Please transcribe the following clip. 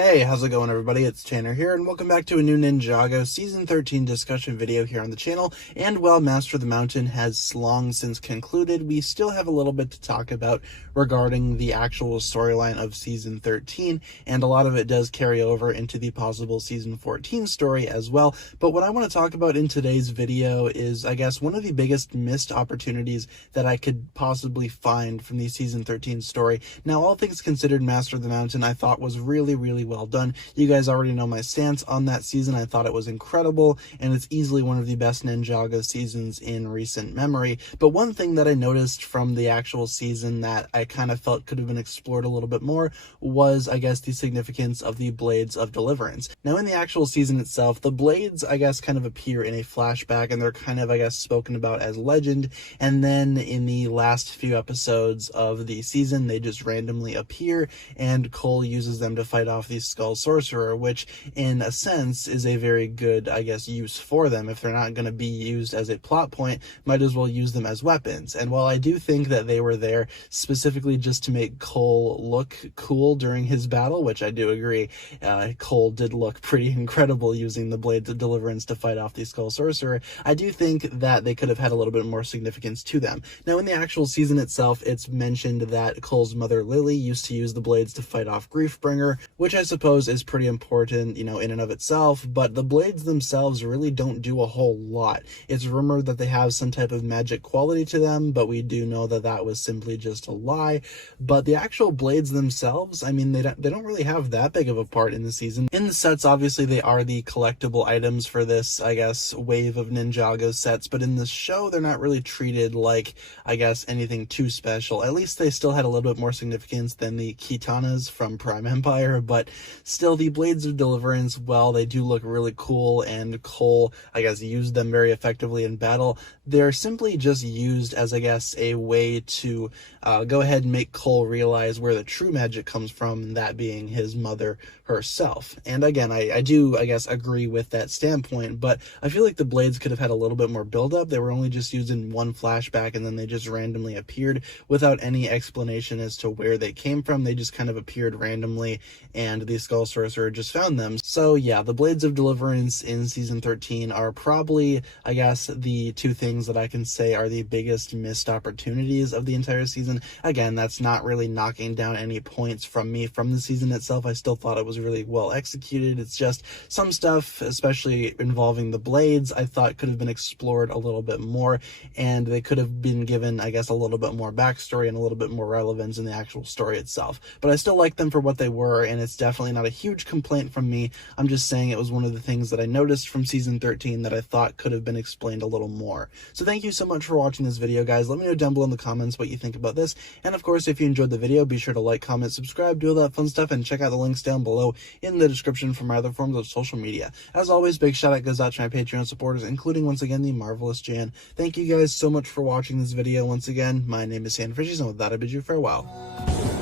Hey, how's it going everybody? It's Tanner here, and welcome back to a new Ninjago Season 13 discussion video here on the channel. And while Master of the Mountain has long since concluded, we still have a little bit to talk about regarding the actual storyline of Season 13, and a lot of it does carry over into the possible Season 14 story as well. But what I want to talk about in today's video is, I guess, one of the biggest missed opportunities that I could possibly find from the Season 13 story. Now, all things considered, Master of the Mountain I thought was really well done. You guys already know my stance on that season. I thought it was incredible, and it's easily one of the best Ninjago seasons in recent memory. But one thing that I noticed from the actual season that I kind of felt could have been explored a little bit more was, I guess, the significance of the Blades of Deliverance. Now, in the actual season itself, the Blades, I guess, kind of appear in a flashback, and they're kind of, I guess, spoken about as legend, and then in the last few episodes of the season, they just randomly appear, and Cole uses them to fight off the Skull Sorcerer, which in a sense is a very good, I guess, use for them. If they're not going to be used as a plot point, might as well use them as weapons. And while I do think that they were there specifically just to make Cole look cool during his battle, which I do agree, Cole did look pretty incredible using the Blades of Deliverance to fight off the Skull Sorcerer, I do think that they could have had a little bit more significance to them. Now, in the actual season itself, it's mentioned that Cole's mother Lily used to use the Blades to fight off Griefbringer, which I suppose is pretty important, you know, in and of itself, but the Blades themselves really don't do a whole lot. It's rumored that they have some type of magic quality to them, but we do know that that was simply just a lie. But the actual Blades themselves, I mean, they don't really have that big of a part in the season. In the sets, obviously, they are the collectible items for this, I guess, wave of Ninjago sets, but in the show, they're not really treated like, I guess, anything too special. At least they still had a little bit more significance than the Katanas from Prime Empire, but still, the Blades of Deliverance, well, they do look really cool, and Cole, I guess, used them very effectively in battle. They're simply just used as, I guess, a way to go ahead and make Cole realize where the true magic comes from, that being his mother herself. And again, I do, I guess, agree with that standpoint, but I feel like the Blades could have had a little bit more build-up. They were only just used in one flashback, and then they just randomly appeared without any explanation as to where they came from. They just kind of appeared randomly, and the Skull Sorcerer just found them. So yeah, the Blades of Deliverance in Season 13 are probably, I guess, the two things that I can say are the biggest missed opportunities of the entire season. Again, that's not really knocking down any points from me from the season itself. I still thought it was really well executed. It's just some stuff, especially involving the Blades, I thought could have been explored a little bit more, and they could have been given, I guess, a little bit more backstory and a little bit more relevance in the actual story itself. But I still like them for what they were, and it's definitely not a huge complaint from me. I'm just saying it was one of the things that I noticed from Season 13 that I thought could have been explained a little more. So thank you so much for watching this video, guys. Let me know down below in the comments what you think about this. And of course, if you enjoyed the video, be sure to like, comment, subscribe, do all that fun stuff, and check out the links down below in the description for my other forms of social media. As always, big shout out goes out to my Patreon supporters, including, once again, the marvelous Jan. Thank you guys so much for watching this video. Once again, my name is TannerFishies, and with that, I bid you farewell.